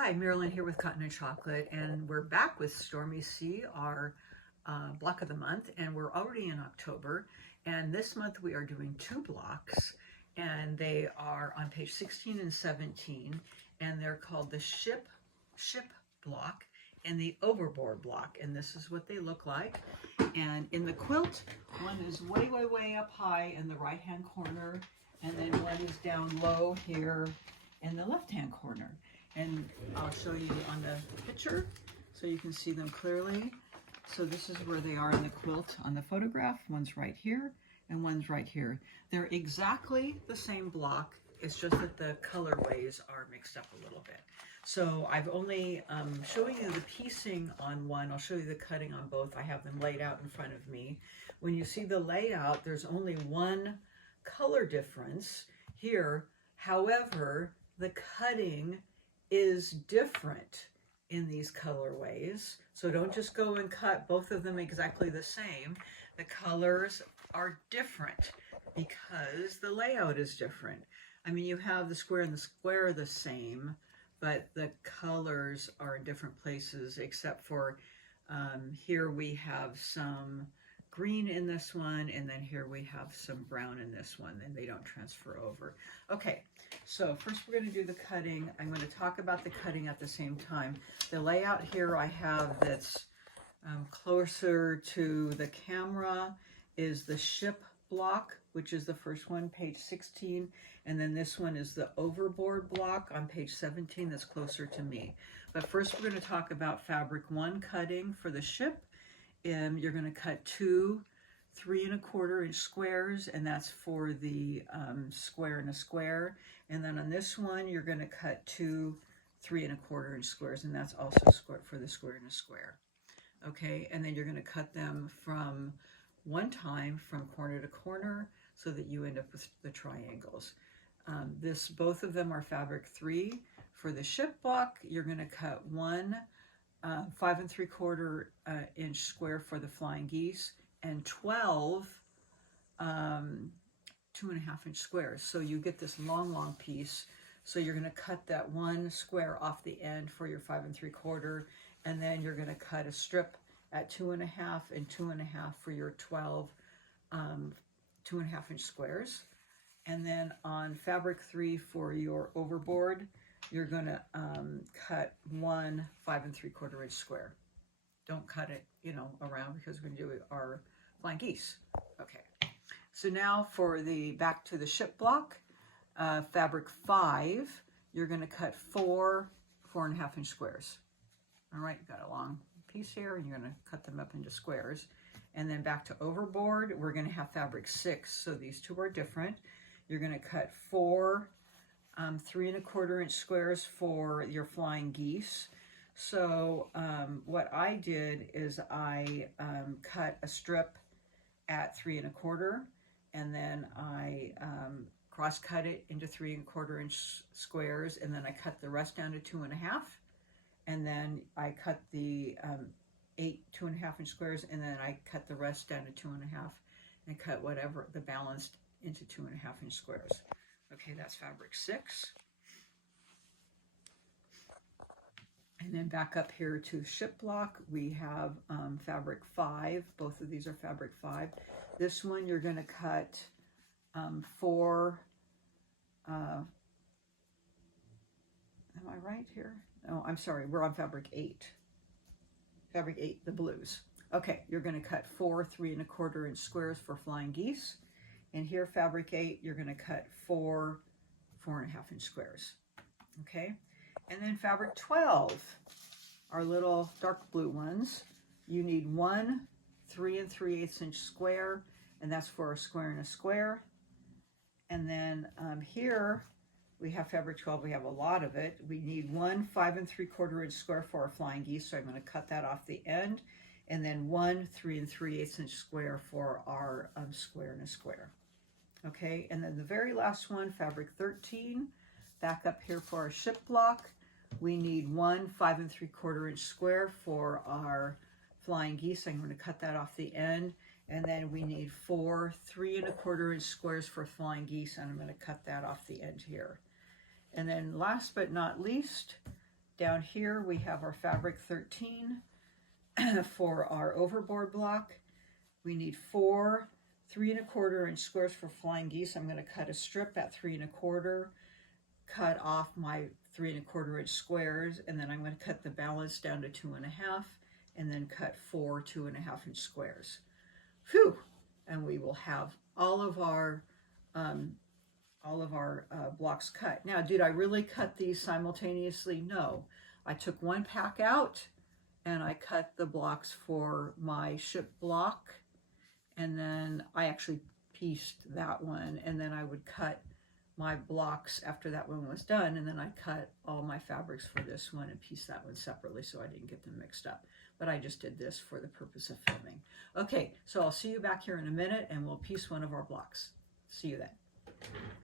Hi, Marilyn here with Cotton and Chocolate, and we're back with Stormy C, our block of the month, and we're already in October. And this month we are doing two blocks, and they are on page 16 and 17, and they're called the ship block and the overboard block. And this is what they look like. And in the quilt, one is way, way, way up high in the right-hand corner, and then one is down low here in the left-hand corner. And I'll show you on the picture so you can see them clearly. So this is where they are in the quilt on the photograph. One's right here and one's right here. They're exactly the same block. It's just that the colorways are mixed up a little bit. So I've only showing you the piecing on one. I'll show you the cutting on both. I have them laid out in front of me. When you see the layout, there's only one color difference here. However, the cutting is different in these colorways. So don't just go and cut both of them exactly the same. The colors are different because the layout is different. I mean, you have the square and the square the same, but the colors are in different places, except for here we have some green in this one, and then here we have some brown in this one, and they don't transfer over. Okay, so first we're going to do the cutting. I'm going to talk about the cutting at the same time. The layout here I have that's closer to the camera is the ship block, which is the first one, page 16, and then this one is the overboard block on page 17 that's closer to me. But first we're going to talk about fabric 1 cutting for the ship. You're going to cut 2 3 1/4 inch squares, and that's for the square and a square. And then on this one, you're going to cut 2 3 1/4 inch squares, and that's also for the square and a square. Okay, and then you're going to cut them from one time from corner to corner so that you end up with the triangles. Both of them are fabric 3. For the ship block, you're going to cut 1 5 3/4 inch square for the flying geese, and 12 2.5 inch squares. So you get this long piece. So you're going to cut that one square off the end for your 5 3/4, and then you're going to cut a strip at 2.5 and 2.5 for your 12 2.5 inch squares. And then on fabric 3 for your overboard, you're going to cut 1 5 3/4 inch square. Don't cut it, around, because we're going to do our flying geese. Okay. So now for the back to the ship block, fabric 5, you're going to cut 4 4.5 inch squares. All right, you've got a long piece here, and you're going to cut them up into squares. And then back to overboard, we're going to have fabric 6. So these two are different. You're going to cut 4 3 1/4 inch squares for your flying geese. So what I did is I cut a strip at 3 1/4, and then I cross cut it into 3 1/4 inch squares, and then I cut the rest down to 2.5, and then I cut the 8 2.5 inch squares, and then I cut the rest down to 2.5, and cut whatever the balanced into 2.5 inch squares. Okay, that's fabric 6. And then back up here to ship block, we have fabric 5. Both of these are fabric 5. This one you're going to cut 4. Am I right here? Oh, I'm sorry. We're on fabric 8. Fabric 8, the blues. Okay, you're going to cut 4 3 1/4 inch squares for flying geese. And here, fabric 8, you're going to cut 4 4.5 inch squares. Okay. And then fabric 12, our little dark blue ones, you need 1 3 3/8 inch square, and that's for a square and a square. And then here we have fabric 12, we have a lot of it. We need 1 5 3/4 inch square for our flying geese, so I'm going to cut that off the end. And then 1 3 3/8 inch square for our square and a square. Okay, and then the very last one, fabric 13, back up here for our ship block. We need 1 5 3/4 inch square for our flying geese. I'm going to cut that off the end. And then we need 4 3 1/4 inch squares for flying geese, and I'm going to cut that off the end here. And then last but not least, down here we have our fabric 13 for our overboard block. We need 4 3¼ inch squares for flying geese. I'm going to cut a strip at 3¼ cut off my 3¼ inch squares, and then I'm going to cut the balance down to 2½, and then cut 4 2½ inch squares. Phew! And we will have all of our blocks cut. Now, did I really cut these simultaneously? No. I took one pack out and I cut the blocks for my ship block, and then I actually pieced that one, and then I would cut my blocks after that one was done, and then I cut all my fabrics for this one and pieced that one separately so I didn't get them mixed up. But I just did this for the purpose of filming. Okay, so I'll see you back here in a minute and we'll piece one of our blocks. See you then.